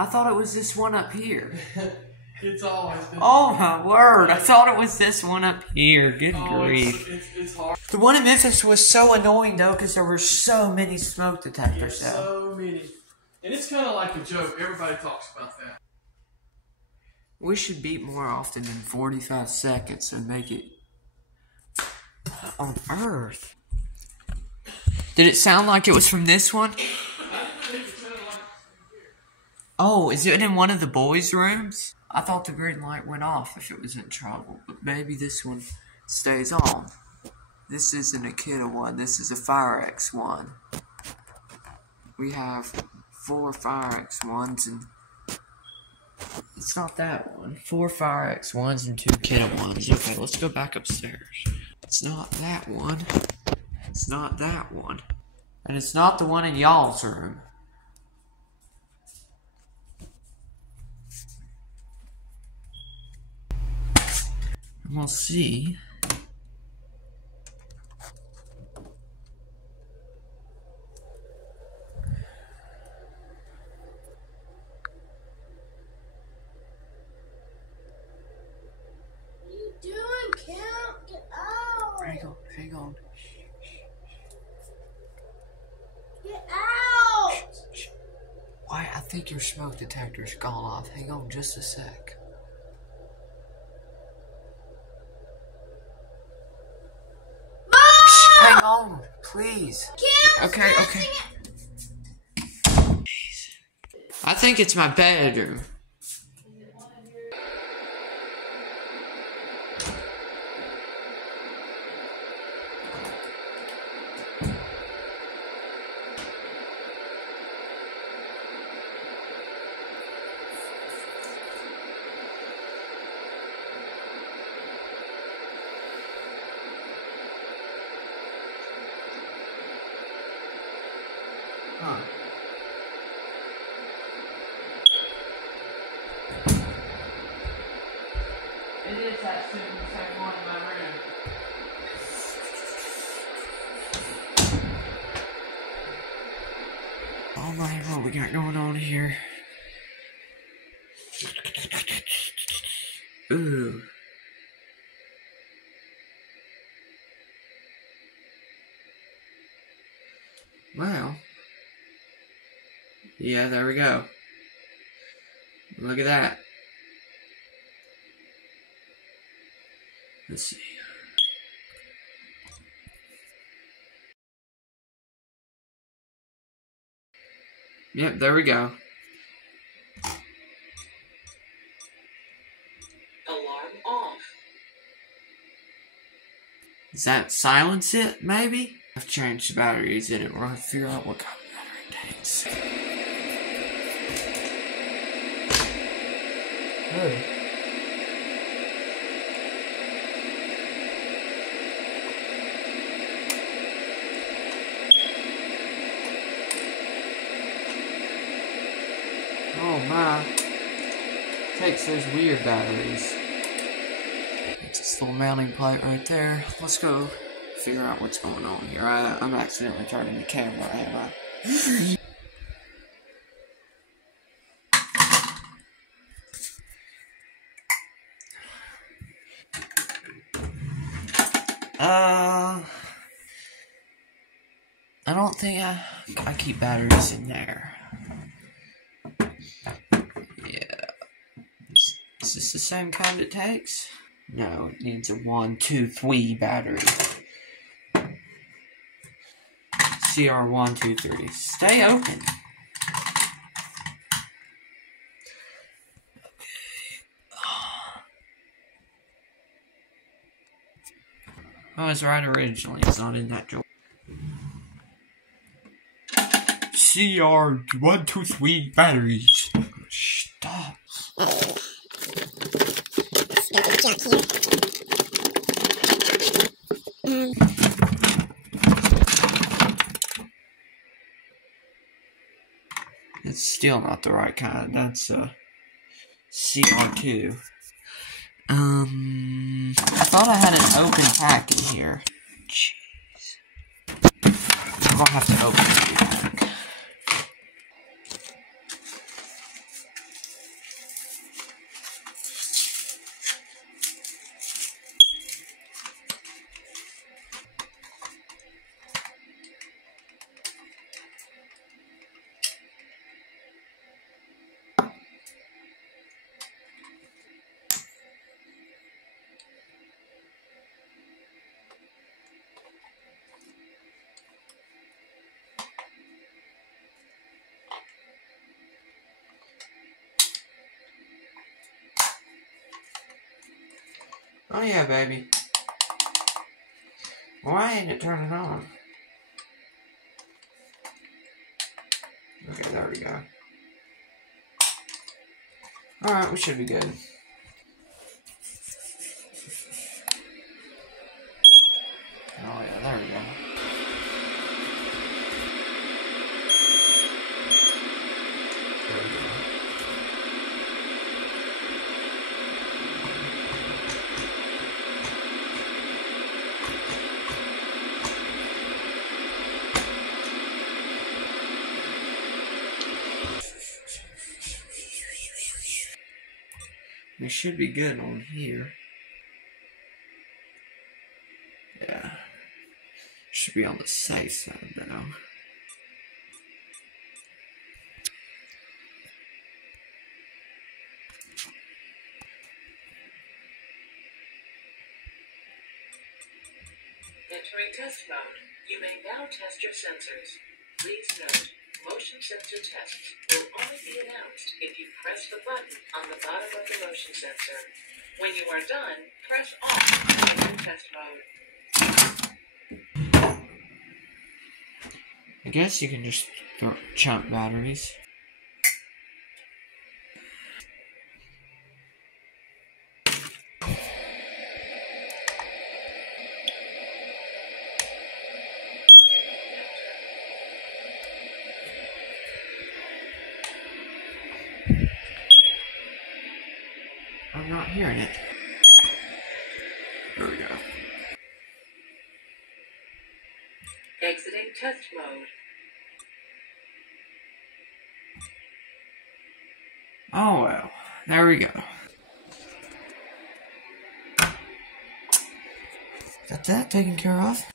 I thought it was this one up here. It's always been. Oh my word! I thought it was this one up here. Good grief. It's hard. The one in Memphis was so annoying though, because there were so many smoke detectors. Yeah, so many. And it's kind of like a joke. Everybody talks about that. We should beat more often than 45 seconds and make it. What on earth? Did it sound like it was from this one? Oh, is it in one of the boys' rooms? I thought the green light went off if it was in trouble, but maybe this one stays on. This isn't a kiddo one, this is a Fire X one. We have 4 Fire X ones and it's not that one. 4 Fire X ones and 2 kiddo ones. Okay, let's go back upstairs. It's not that one. It's not that one. And it's not the one in y'all's room. And we'll see. Hang on. Get out! Why? I think your smoke detector's gone off. Hang on just a sec. Mom! Hang on, please. Okay. Jeez. I think it's my bedroom. Huh. It is that SimpliSafe one in my room. Oh my, what we got going on here? Ooh. Wow. Yeah, there we go. Look at that. Let's see. Yep, there we go. Alarm off. Does that silence it, maybe? I've changed the batteries in it. We're gonna figure out what kind of battery it takes. Good. Oh my. Takes those weird batteries. It's this little mounting plate right there. Let's go figure out what's going on here. I'm accidentally turning the camera, am I? I don't think I keep batteries in there. Yeah. Is this the same kind it takes? No, it needs a 1, 2, 3 battery. CR123. Stay open. I was right originally. It's not in that drawer. CR123 batteries. Stop. It's still not the right kind. That's a CR2. I thought I had an open pack in here. Jeez. I'm gonna have to open the pack. Oh yeah, baby. Why ain't it turning on? Okay, there we go. Alright, we should be good. Oh yeah, there we go. There we go. We should be good on here. Yeah. Should be on the safe side though. Entering test mode. You may now test your sensors. Please note, motion sensor tests will only be announced if you press the button on the bottom of the motion sensor. When you are done, press off to enter test mode. I guess you can just chunk batteries. I'm not hearing it. There we go. Exiting test mode. Oh well, there we go. Got that taken care of.